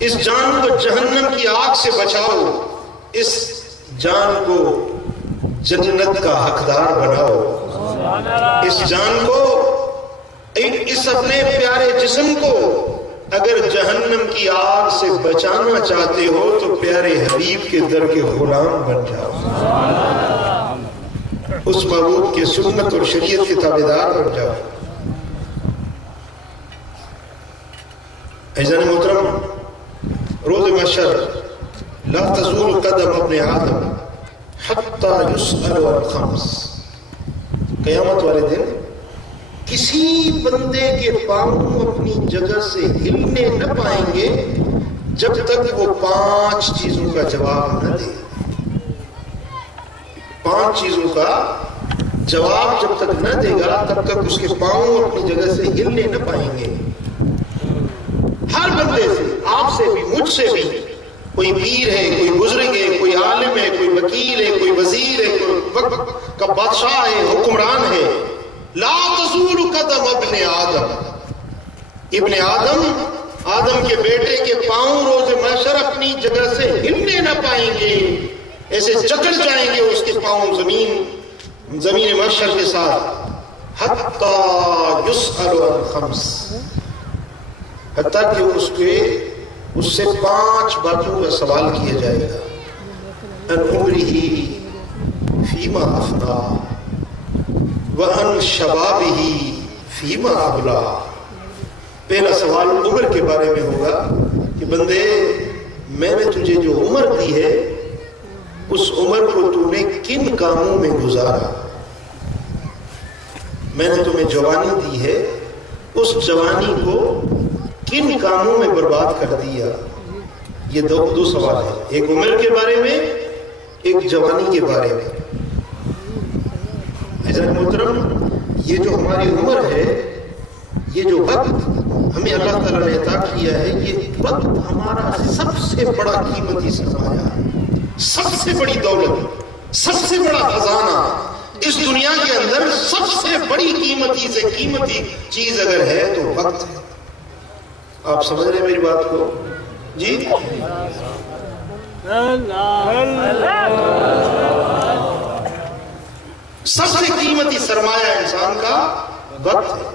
اس جان کو جہنم کی آگ سے بچاؤ، اس جان کو جنت کا حقدار بناؤ، اس جان کو، اس اپنے پیارے جسم کو اگر جہنم کی آگ سے بچانا چاہتے ہو تو پیارے حبیب کے در کے غلام بن جاؤ، اس محبوب کے سنت اور شریعت کے تابعدار بن جاؤ۔ عزیزان محترم، روز محشر لا تزول قدم ابن آدم حتی یسأل عن خمس، قیامت والے دن کسی بندے کے پاؤں اپنی جگہ سے ہلنے نہ پائیں گے جب تک وہ 5 چیزوں کا جواب نہ دے۔ 5 چیزوں کا جواب جب تک نہ دے گا تب تک اس کے پاؤں اپنی جگہ سے ہلنے نہ پائیں گے۔ ہر بندے سے، آپ سے بھی، مجھ سے بھی، کوئی پیر ہے، کوئی بزرگ ہے، کوئی عالم ہے، کوئی وکیل ہے، کوئی وزیر ہے، کوئی وقت کا بادشاہ ہے، حکمران ہے، لا تزول قدم ابن آدم، ابن آدم، آدم کے بیٹے کے پاؤں روز محشر اپنی جگہ سے ہلنے نہ پائیں گے، ایسے جکڑ جائیں گے اس کے پاؤں زمین محشر کے ساتھ، حتی یسأل عن خمس، حتیٰ کہ اس سے 5 باتوں کا سوال کیا جائے گا، ان عمرہ فیما افنا وَأَنْ شَبَابِهِ فِيمَا أَبْلَى۔ پہلا سوال عمر کے بارے میں ہوگا کہ بندے، میں نے تجھے جو عمر دی ہے اس عمر کو تو نے کن کاموں میں گزارا؟ میں نے تمہیں جوانی دی ہے، اس جوانی کو کن کاموں میں برباد کر دیا؟ یہ دو سوال ہیں، ایک عمر کے بارے میں، ایک جوانی کے بارے میں۔ عزیزان محترم، یہ جو ہماری عمر ہے، یہ جو وقت ہمیں اللہ تعالیٰ نے عطا کیا ہے، یہ وقت ہمارا سب سے بڑا قیمتی سرمایہ ہے، سب سے بڑی دولت، سب سے بڑا خزانہ اس دنیا کے اندر، سب سے بڑی قیمتی سے قیمتی چیز اگر ہے تو وقت ہے۔ آپ سمجھ رہے ہیں میری بات کو؟ جی، سب سے قیمتی سرمایہ انسان کا وقت ہے۔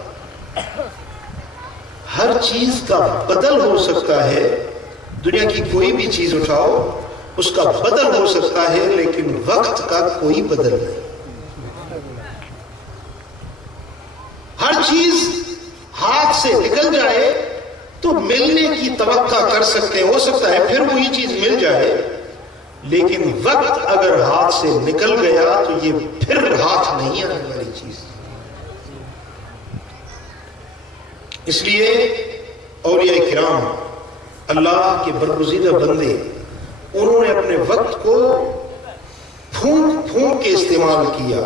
ہر چیز کا بدل ہو سکتا ہے، دنیا کی کوئی بھی چیز اٹھاؤ اس کا بدل ہو سکتا ہے، لیکن وقت کا کوئی بدل نہیں۔ ہر چیز ہاتھ سے نکل جائے تو ملنے کی توقع کر سکتے ہیں، ہو سکتا ہے پھر وہی چیز مل جائے، لیکن وقت اگر ہاتھ سے نکل گیا تو یہ پھر ہاتھ نہیں آنے والی چیز۔ اس لیے اولیاء کرام، اللہ کے برگزیدہ بندے، انہوں نے اپنے وقت کو پھونک پھونک کے استعمال کیا،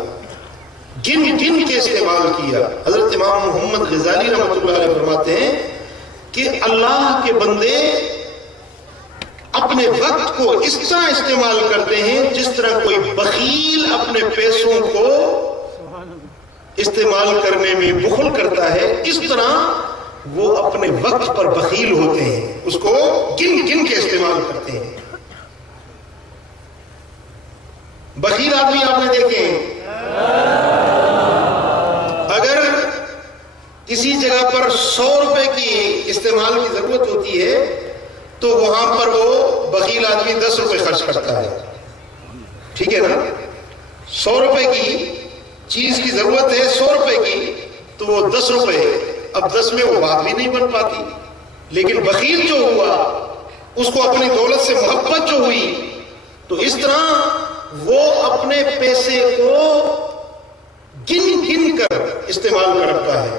گن گن کے استعمال کیا۔ حضرت امام محمد غزالی رحمۃ اللہ علیہ فرماتے ہیں کہ اللہ کے بندے اپنے وقت کو اس طرح استعمال کرتے ہیں جس طرح کوئی بخیل اپنے پیسوں کو استعمال کرنے میں بخل کرتا ہے، اس طرح وہ اپنے وقت پر بخیل ہوتے ہیں، اس کو گن گن کے استعمال کرتے ہیں۔ بخیل آدمی آپ نے دیکھے ہیں، اگر کسی جگہ پر 100 روپے کی استعمال کی ضرورت ہوتی ہے تو وہاں پر وہ بخیل آدمی 10 روپے خرچ کرتا ہے، ٹھیک ہے نا؟ 100 روپے کی چیز کی ضرورت ہے، 100 روپے کی، تو وہ 10 روپے، اب 10 میں وہ بات بھی نہیں بن پاتی۔ لیکن بخیل جو ہوا، اس کو اپنی دولت سے محبت جو ہوئی، تو اس طرح وہ اپنے پیسے کو گن گن کر استعمال کرتا ہے۔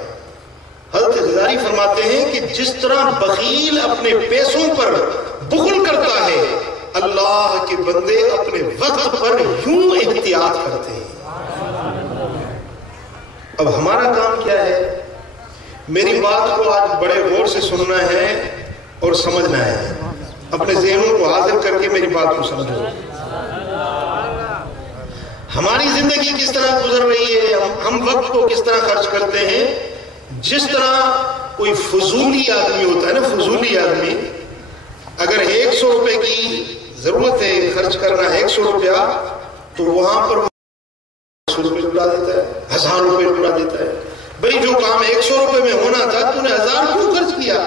حضرت غزالی فرماتے ہیں کہ جس طرح بخیل اپنے پیسوں پر بخل کرتا ہے، اللہ کے بندے اپنے وقت پر یوں احتیاط کرتے ہیں۔ اب ہمارا کام کیا ہے؟ میری بات کو آج بڑے غور سے سننا ہے اور سمجھنا ہے، اپنے ذہنوں کو حاضر کر کے میری بات کو سمجھو۔ ہماری زندگی کس طرح گزر رہی ہے، ہم وقت کو کس طرح خرچ کرتے ہیں؟ جس طرح کوئی فضولی آدمی ہوتا ہے نا، فضولی آدمی اگر 100 روپے کی ضرورت ہے خرچ کرنا 100 روپیہ تو وہاں پر 100 روپے اڑا دیتا ہے, 1000 روپے اڑا دیتا ہے. بھئی جو کام 100 روپے میں ہونا تھا تو نے 1000 کیوں خرچ کیا؟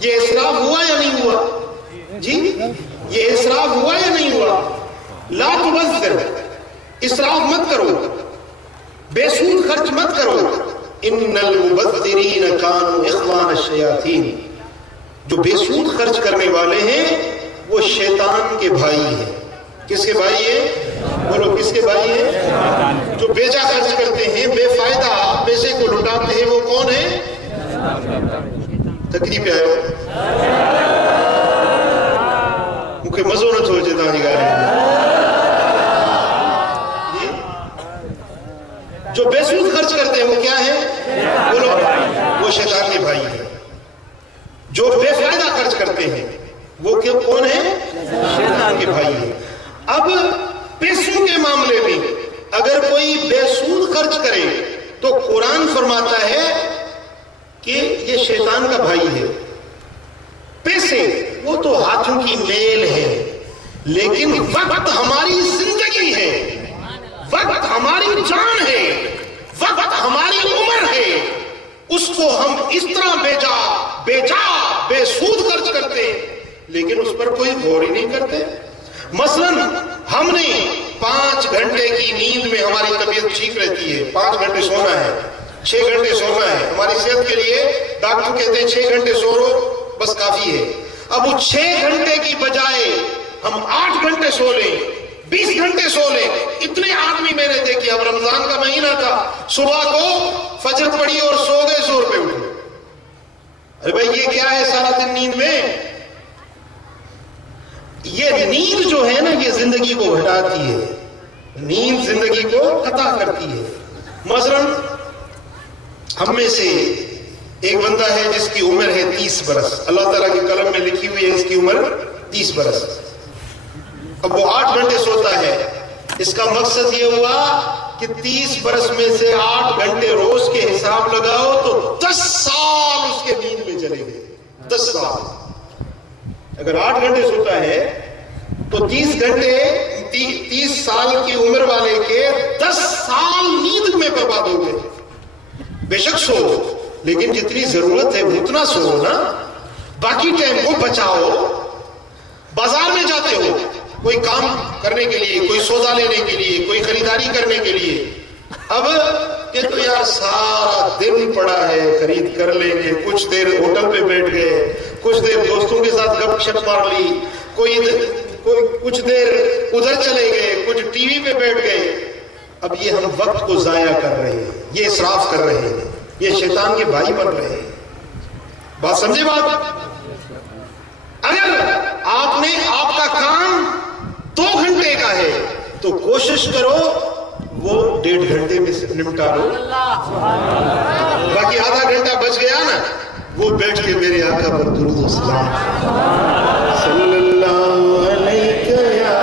یہ اسراف ہوا یا نہیں ہوا؟ جی یہ اسراف ہوا یا نہیں ہوا؟ لا تبذر, اسراف مت کرو, بے سود خرچ مت کرو. ان المبذرین کانوا اخوان الشیاطین, جو بے سود خرچ کرنے والے ہیں وہ شیطان کے بھائی ہیں. کس کے بھائی ہیں؟ بولو کس کے بھائی ہیں؟ جو بیجا خرچ کرتے ہیں, بے فائدہ پیسے کو لٹاتے ہیں, وہ کون ہیں؟ تقریب آئے ہو مجھے مزو نہ چھوڑ جاتا ہوں گا. جو بے سود خرچ کرتے ہیں وہ کیا ہے؟ بولو وہ شیطان کے بھائی ہیں. جو بے فائدہ خرچ کرتے ہیں وہ کون ہیں؟ شیطان کے بھائی ہیں. اب پیسوں کے معاملے میں اگر کوئی بے سود خرچ کرے تو قرآن فرماتا ہے کہ یہ شیطان کا بھائی ہے. پیسے وہ تو ہاتھوں کی میل ہے, لیکن وقت ہماری زندگی ہے, وقت ہماری جان ہے, وقت ہماری عمر ہے. اس کو ہم اس طرح بے سود خرچ کرتے ہیں لیکن اس پر کوئی غور ہی نہیں کرتے. مثلا ہم نے 5 گھنٹے کی نیند میں ہماری طبیعت ٹھیک رہتی ہے, 5 گھنٹے سونا ہے, 6 گھنٹے سونا ہے. ہماری صحت کے لیے ڈاکٹر کہتے ہیں 6 گھنٹے سو لو بس کافی ہے. اب وہ 6 گھنٹے کی بجائے ہم 8 گھنٹے سو لیں, 20 گھنٹے سو لیں. اتنے آدمی میں نے دیکھے, اب رمضان کا مہینہ تھا, صبح کو فجر پڑی اور سو گئے, 100 روپے اٹھے. ارے بھائی یہ کیا ہے سارا دن نیند میں؟ یہ نیند جو ہے نا یہ زندگی کو ہٹاتی ہے, نیند زندگی کو قطع کرتی ہے. مثلا ہم میں سے ایک بندہ ہے جس کی عمر ہے 30 برس, اللہ تعالیٰ کے قلم میں لکھی ہوئی ہے اس کی عمر 30 برس. اب وہ 8 گھنٹے سوتا ہے. اس کا مقصد یہ ہوا کہ 30 برس میں سے 8 گھنٹے روز کے حساب لگاؤ تو 10 سال اس کے نیند میں چلے گئے. 10 سال. اگر 8 گھنٹے سوتا ہے تو 30 گھنٹے 30 سال کی عمر والے کے 10 سال نیند میں برباد ہو گئے. بے شک سو, لیکن جتنی ضرورت ہے اتنا سو نا, باقی ٹائم کو بچاؤ. بازار میں جاتے ہو کوئی کام کرنے کے لیے, کوئی سودا لینے کے لیے, کوئی خریداری کرنے کے لیے. اب کہ تو یار سارا دن پڑا ہے, خرید کر لیں گے, کچھ دیر ہوٹل پہ بیٹھ گئے, کچھ دیر دوستوں کے ساتھ گپ شپ مار لی, کوئی کچھ دیر ادھر چلے گئے, کچھ ٹی وی پہ بیٹھ گئے. اب یہ ہم وقت کو ضائع کر رہے ہیں, یہ اسراف کر رہے ہیں, یہ شیطان کے بھائی بن رہے ہیں. بات سمجھے بات؟ اگر آپ کا کام 2 گھنٹے کا ہے تو کوشش کرو وہ 1.5 گھنٹے میں نمٹا لو. باقی آدھا گھنٹہ بچ گیا نا, وہ بیٹھ کے میرے آقا پر درود و سلام صلی اللہ علیہ یا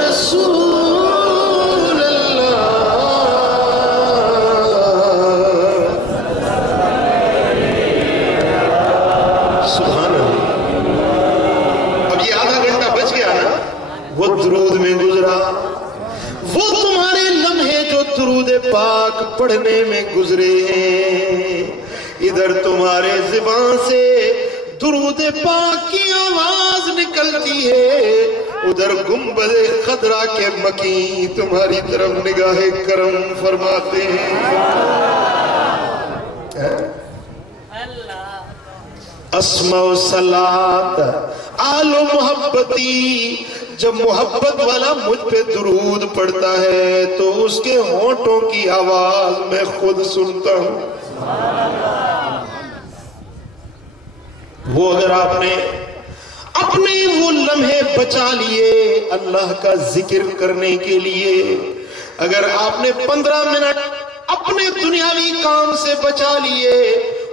رسول اللہ. سبحان اللہ. اب یہ آدھا گھنٹہ بچ گیا نا, وہ درود میں گزرا, وہ تمہارے لمحے جو درود پاک پڑھنے میں گزرے ہیں, ادھر تمہارے زبان سے درود پاک کی آواز نکلتی ہے, ادھر گنبد خضرا کے مکی تمہاری طرف نگاہ کرم فرماتے ہیں. اسمع و صلات آل و محبتی, جب محبت والا مجھ پہ درود پڑتا ہے تو اس کے ہونٹوں کی آواز میں خود سنتا ہوں. وہ اگر آپ نے اپنے وہ لمحے بچا لیے اللہ کا ذکر کرنے کے لیے, اگر آپ نے 15 منٹ اپنے دنیاوی کام سے بچا لیے,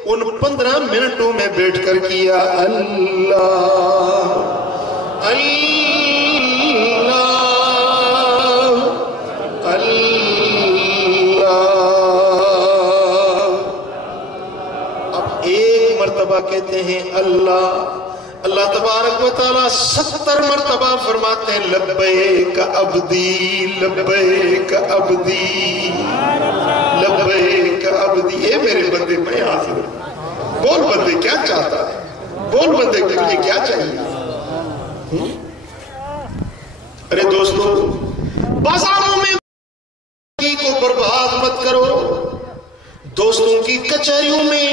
ان 15 منٹوں میں بیٹھ کر کیا اللہ اللہ اللہ, اب ایک مرتبہ کہتے ہیں اللہ, اللہ تبارک و تعالیٰ 70 مرتبہ فرماتے ہیں لبیک عبدی لبیک عبدی لبیک عبدی. اے میرے بندے میں حاضر ہوں. بول بندے کیا چاہتا ہے؟ بول بندے تجھے کیا چاہیے؟ ارے دوستو بازاروں میں کو برباد مت کرو. دوستوں کی کچہریوں میں